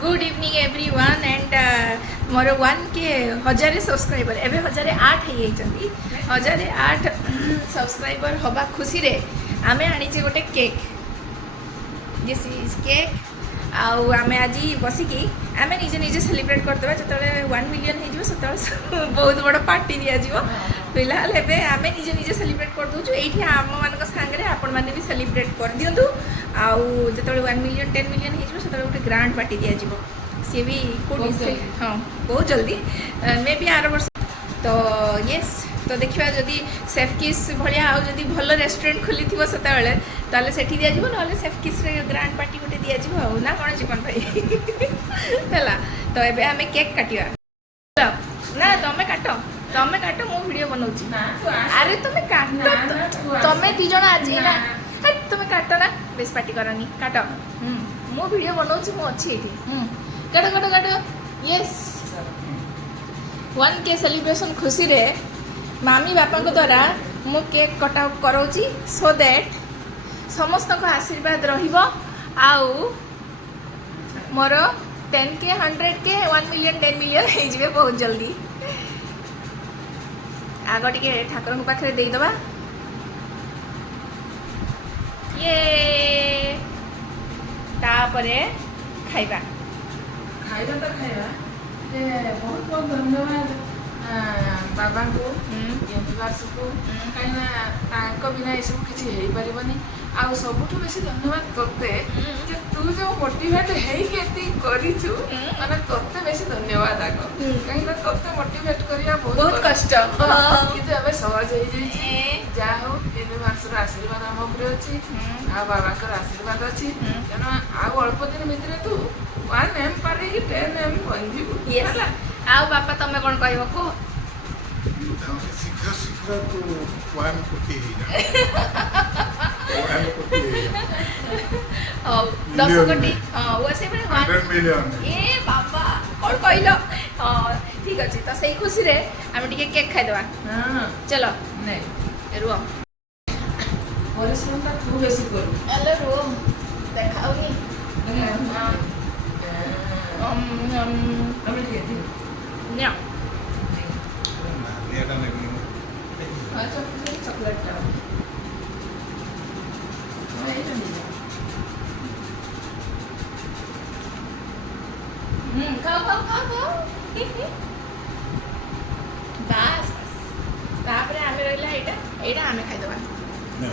good evening everyone and more 1K 1000 subscriber एवं 1008 1008 subscriber हवा खुशी रे आमे आनी गोटे केक दिस इज केक आउ आमे आज बसिकी आमे निजे निजे सेलिब्रेट करदेवा जो 1 मिलियन हो से बहुत बड़ पार्टी दिज्व फिलहाल एवं आमे निजे निजे सेलिब्रेट कर दूँ ये आम मान सांगे आपण मैंने भी सेलिब्रेट कर दिंतु आउ जो 1 मिलियन 10 मिलियन हो गोटे ग्रांड पार्टी दिज्व सी भी हाँ बहुत जल्दी मे भी आर वर्ष तो येस तो देखा जदि सेफकिस भाया आउ जदि भल रेस्टोरेंट खोली थी से ताले सेठी दिज्व ना सेफकिस ग्रांड पार्टी गोटे दिज्व ना कौन जीवन भाई है तो ये आम केक काटा ना तमें काट मु वीडियो बनाऊँ अरे तुम्हें काट तुम्हें दी जन आज ना तुम्हें काट ना बेस पार्टी करनी काट मु वीडियो बनाऊँ मु अच्छी ये काट काट काट यस 1K सेलिब्रेशन खुशी रे मामी बापा द्वारा मु केक कटा कराऊँ सो दैट समस्त आशीर्वाद रहिबो आउ मोर 10K 100K 1 मिलियन 10 मिलियन हो जाए बहुत जल्दी आग टे ठाकुर पाखे देदबा ये तापरे खाइबा खाइबा तो खाइबा जे बहुत बहुत धन्यवाद बाबा को यूनिवर्स को कहीं बिना ये सब किसी हो पारबनी आउ सबुठ बेसी धन्यवाद तोते जे तू जो मोटिवेट होती करिछु माने तोते बेसी धन्यवाद आग कहीं तोते मोटिवेट करिया बहुत कष्ट किंतु एबे सहज हो जाई जा हो यूनिवर्स रो आशीर्वाद हम ऊपर अछि आ बाबा का आशीर्वाद अछि जन आ अल्प दिन भितर तू 1 एम पारे कि 10 एम पहुंचीबू यस आउ बापा तमे कोन कहबो को शीघ्र शीघ्र तू 1 कोटी हो 1 कोटी हो 10 कोटी वो से 100 मिलियन ए बाबा कौन कहलो ठीक अच्छे तो सही खुशी रे आम टे केक खाईदवा हां चलो नहीं रुह परिश्रम का तू बेसी कर एले रुह देखाउनी हमें ठीक है न्या नालियाटा नहीं अच्छा चॉकलेट का खाओ खाओ खाओ खाओ बस बस तापरे आमे रहला एटा आमे खाईदवा ना